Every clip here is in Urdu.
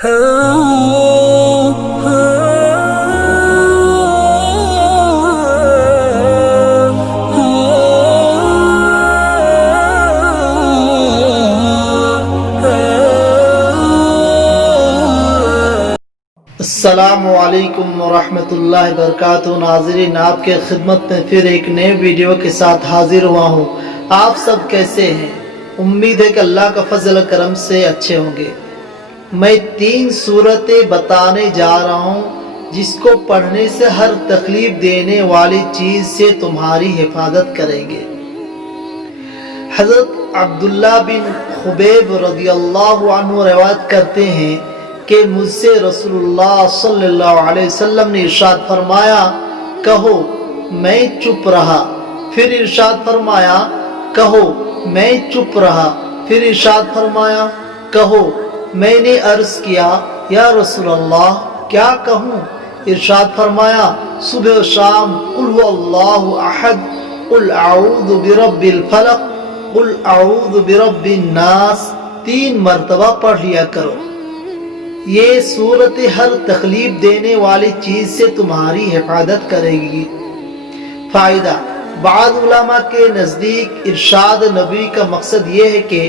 السلام علیکم ورحمۃ اللہ وبرکاتہ۔ ناظرین، آپ کے خدمت میں پھر ایک نئے ویڈیو کے ساتھ حاضر ہوا ہوں۔ آپ سب کیسے ہیں؟ امید ہے کہ اللہ کا فضل و کرم سے اچھے ہوں گے۔ میں 3 صورتیں بتانے جا رہا ہوں جس کو پڑھنے سے ہر تکلیف دینے والی چیز سے تمہاری حفاظت کریں گے۔ حضرت عبداللہ بن خبیب رضی اللہ عنہ روایت کرتے ہیں کہ مجھ سے رسول اللہ صلی اللہ علیہ وسلم نے ارشاد فرمایا، کہو میں چپ رہا، پھر ارشاد فرمایا کہو میں چپ رہا، پھر ارشاد فرمایا کہو۔ میں نے عرض کیا یا رسول اللہ کیا کہوں؟ ارشاد فرمایا صبح و شام قل هو اللہ احد، قل اعوذ برب الفلق، قل اعوذ برب الناس 3 مرتبہ پڑھ لیا کرو۔ یہ صورت ہر تکلیف دینے والی چیز سے تمہاری حفاظت کرے گی۔ فائدہ: بعض علماء کے نزدیک ارشاد نبی کا مقصد یہ ہے کہ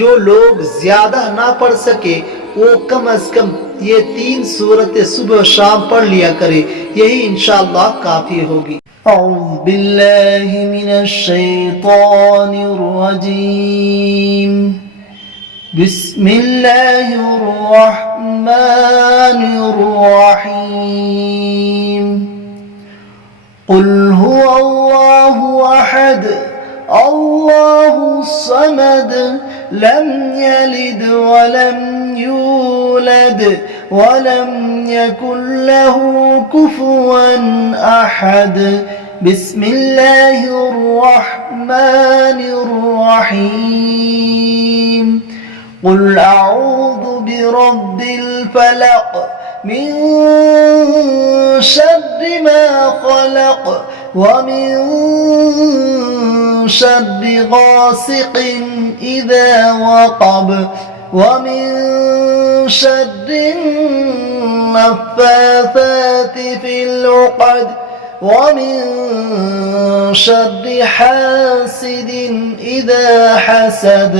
جو لوگ زیادہ نہ پڑھ سکے وہ کم از کم یہ 3 صورتیں صبح و شام پڑھ لیا کرے، یہی انشاءاللہ کافی ہوگی۔ اعوذ باللہ من الشیطان الرجیم، بسم اللہ الرحمن الرحیم۔ قل هو اللہ احد، اللہ الصمد، لم یلد ولم یولد ولم یکن له کفوا احد۔ بسم اللہ الرحمن الرحیم۔ قل اعوذ برب الفلق من شر ما خلق ومن شر غاسق اذا وقب ومن شر النفاثات في العقد ومن شر حاسد اذا حسد۔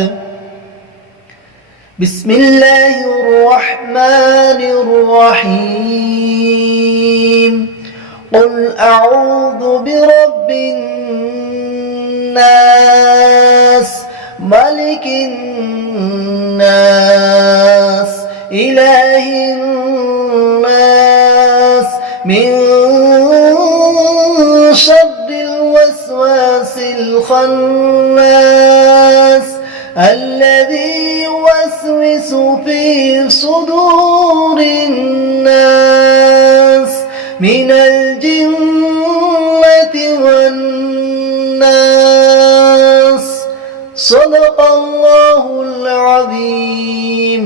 بسم اللہ الرحمن الرحیم۔ قل اعوذ برب الناس، ملک الناس، الہ الناس، من شر الوسواس الخناس الذي يوسوس في صدور الناس من الجنة والناس۔ صدق اللہ العظیم۔